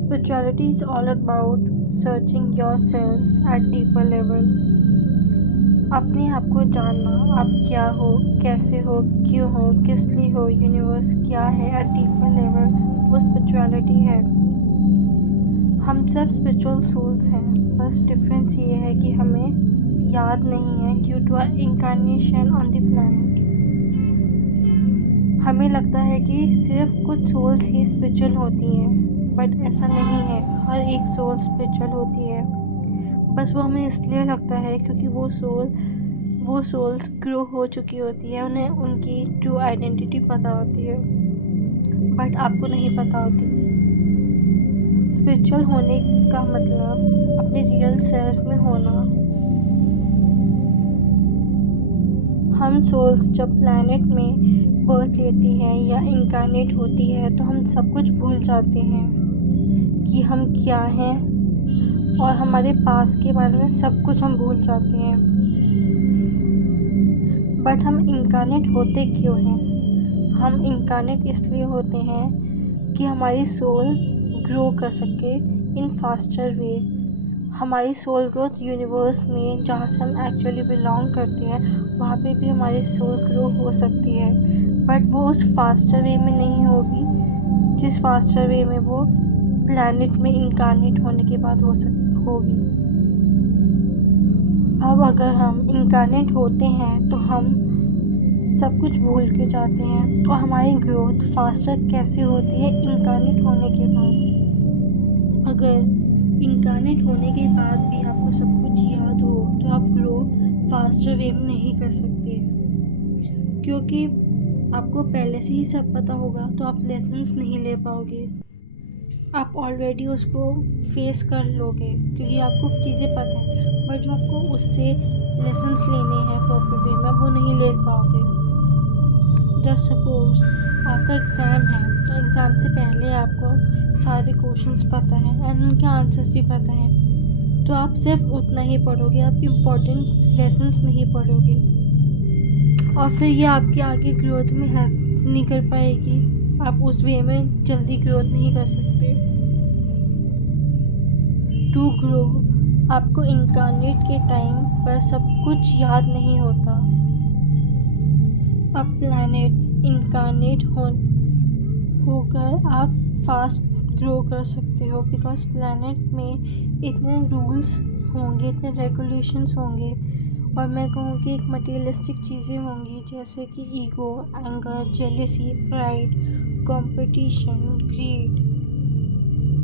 Spirituality is all about searching yourself at deeper level. अपने आप को जानना, आप क्या हो, कैसे हो, क्यों हो, किस लिए हो, यूनिवर्स क्या है एट डीपर लेवल, वो स्पिरिचुअलिटी है। हम सब स्पिरिचुअल सोल्स हैं, बस डिफरेंस ये है कि हमें याद नहीं है due to our incarnation on the planet. हमें लगता है कि सिर्फ कुछ सोल्स ही स्पिरिचुअल होती हैं, बट ऐसा नहीं है। हर एक सोल स्पिरिचुअल होती है, बस वो हमें इसलिए लगता है क्योंकि वो सोल्स ग्रो हो चुकी होती है, उन्हें उनकी ट्रू आइडेंटिटी पता होती है, बट आपको नहीं पता होती। स्पिरिचुअल होने का मतलब अपने रियल सेल्फ में होना। हम सोल्स जब प्लैनेट में बर्थ लेती है या इनकारनेट होती है तो हम सब कुछ भूल जाते हैं कि हम क्या हैं, और हमारे पास के बारे में सब कुछ हम भूल जाते हैं। बट हम इनकारनेट होते क्यों हैं? हम इनकारनेट इसलिए होते हैं कि हमारी सोल ग्रो कर सके इन फास्टर वे। हमारी सोल ग्रोथ यूनिवर्स में जहाँ से हम एक्चुअली बिलोंग करते हैं वहाँ पे भी हमारी सोल ग्रो हो सकती है, बट वो उस फास्टर वे में नहीं होगी जिस फास्टर वे में वो प्लैनेट में इनकारनेट होने के बाद होगी। अब अगर हम इनकारनेट होते हैं तो हम सब कुछ भूल के जाते हैं, और हमारी ग्रोथ फास्टर कैसे होती है इनकारनेट होने के बाद। अगर इनकारनेट होने के बाद भी आपको सब कुछ याद हो तो आप ग्रो फास्टर वे में नहीं कर सकते, क्योंकि आपको पहले से ही सब पता होगा तो आप लेसन्स नहीं ले पाओगे। आप ऑलरेडी उसको फेस कर लोगे क्योंकि आपको चीज़ें पता हैं, बट जो आपको उससे लेसन्स लेने हैं प्रॉपर वे में वो नहीं ले पाओगे। जस्ट सपोज आपका एग्ज़ाम है, तो एग्ज़ाम से पहले आपको सारे क्वेश्चंस पता हैं एंड उनके आंसर्स भी पता हैं, तो आप सिर्फ उतना ही पढ़ोगे, आप इम्पोर्टेंट लेसन्स नहीं पढ़ोगे, और फिर ये आपके आगे ग्रोथ में हेल्प नहीं कर पाएगी। आप उस वे में जल्दी ग्रोथ नहीं कर सकते। टू ग्रो आपको इनकारनेट के टाइम पर सब कुछ याद नहीं होता। अब प्लैनेट इनकारनेट होकर आप फास्ट ग्रो कर सकते हो, बिकॉज प्लैनेट में इतने रूल्स होंगे, इतने रेगुलेशंस होंगे, और मैं कहूँगी एक मटेरियलिस्टिक चीज़ें होंगी जैसे कि ego, anger, jealousy, pride, competition, greed.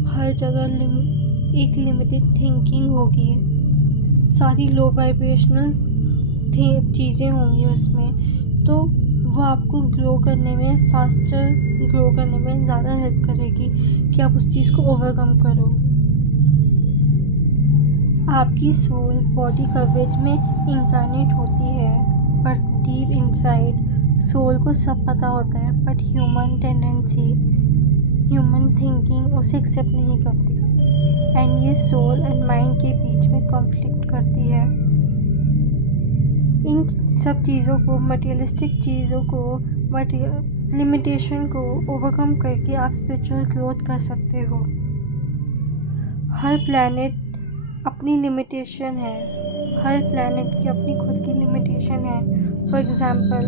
हर जगह एक लिमिटेड थिंकिंग होगी, सारी लो वाइब्रेशनल चीज़ें होंगी उसमें, तो वो आपको ग्रो करने में, फास्टर ग्रो करने में ज़्यादा हेल्प करेगी कि आप उस चीज़ को ओवरकम करो। आपकी सोल बॉडी कवरेज में इनकारनेट होती है, बट डीप इनसाइड सोल को सब पता होता है, but human tendency, human thinking उसे एक्सेप्ट नहीं करती, एंड ये सोल एंड माइंड के बीच में कॉन्फ्लिक्ट करती है। इन सब चीज़ों को, मटेरियलिस्टिक चीज़ों को, लिमिटेशन को ओवरकम करके आप स्पिरिचुअल ग्रोथ कर सकते हो। हर प्लैनेट अपनी लिमिटेशन है, हर प्लैनेट की अपनी खुद की लिमिटेशन है। फॉर एग्ज़ाम्पल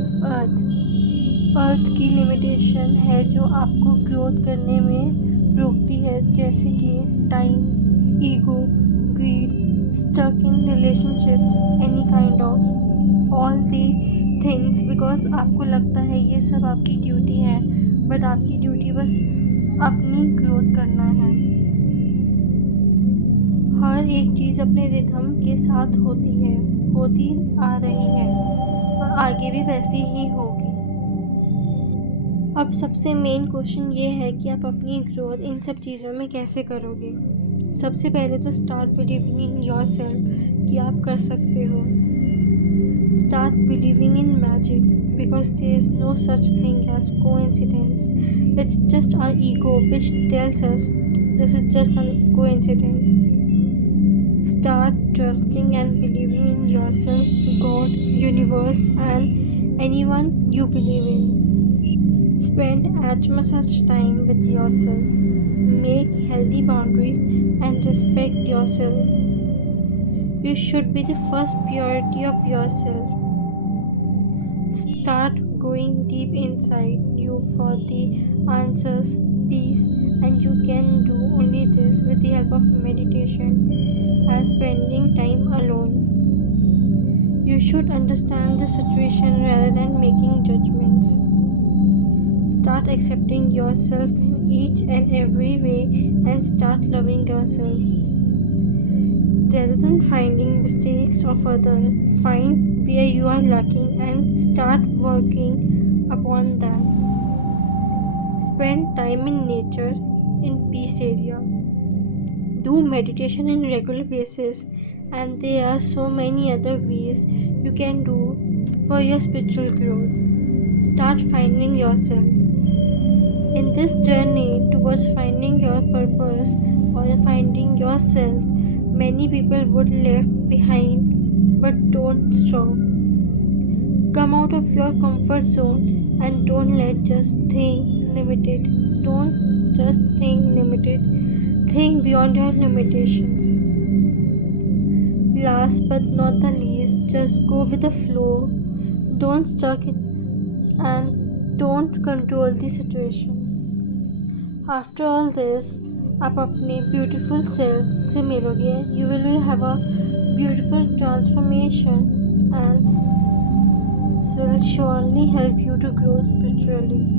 अर्थ की लिमिटेशन है जो आपको ग्रोथ करने में रोकती है, जैसे कि time, ego, greed, stuck in relationships, any kind of all the things, because आपको लगता है ये सब आपकी ड्यूटी है, बट आपकी ड्यूटी बस अपनी ग्रोथ करना है। हर एक चीज़ अपने रिथम के साथ होती आ रही है, और आगे भी वैसी ही होगी। अब सबसे मेन क्वेश्चन ये है कि आप अपनी ग्रोथ इन सब चीज़ों में कैसे करोगे। सबसे पहले तो स्टार्ट बिलीविंग इन योरसेल्फ कि आप कर सकते हो। Start believing in magic, because there is no such thing as coincidence. It's just our ego which tells us this is just a coincidence. Start trusting and believing in yourself, God, universe, and anyone you believe in. Spend as much time with yourself. Make healthy boundaries and respect yourself. You should be the first purity of yourself. Start going deep inside you for the answers, peace, and you can do only this with the help of meditation and spending time alone. You should understand the situation rather than making judgments. Start accepting yourself in each and every way and start loving yourself. Rather than finding mistakes of others, find where you are lacking and start working upon that. Spend time in nature in peace area. Do meditation in regular basis, and there are so many other ways you can do for your spiritual growth. Start finding yourself. In this journey towards finding your purpose or finding yourself, many people would left behind, but don't stop. Come out of your comfort zone and don't let just think limited. Don't just think limited. Think beyond your limitations. Last but not the least, just go with the flow. Don't stuck it and don't control the situation. After all this, आप अपने beautiful self से मिलोगे. You will have a beautiful transformation and it will surely help you to grow spiritually.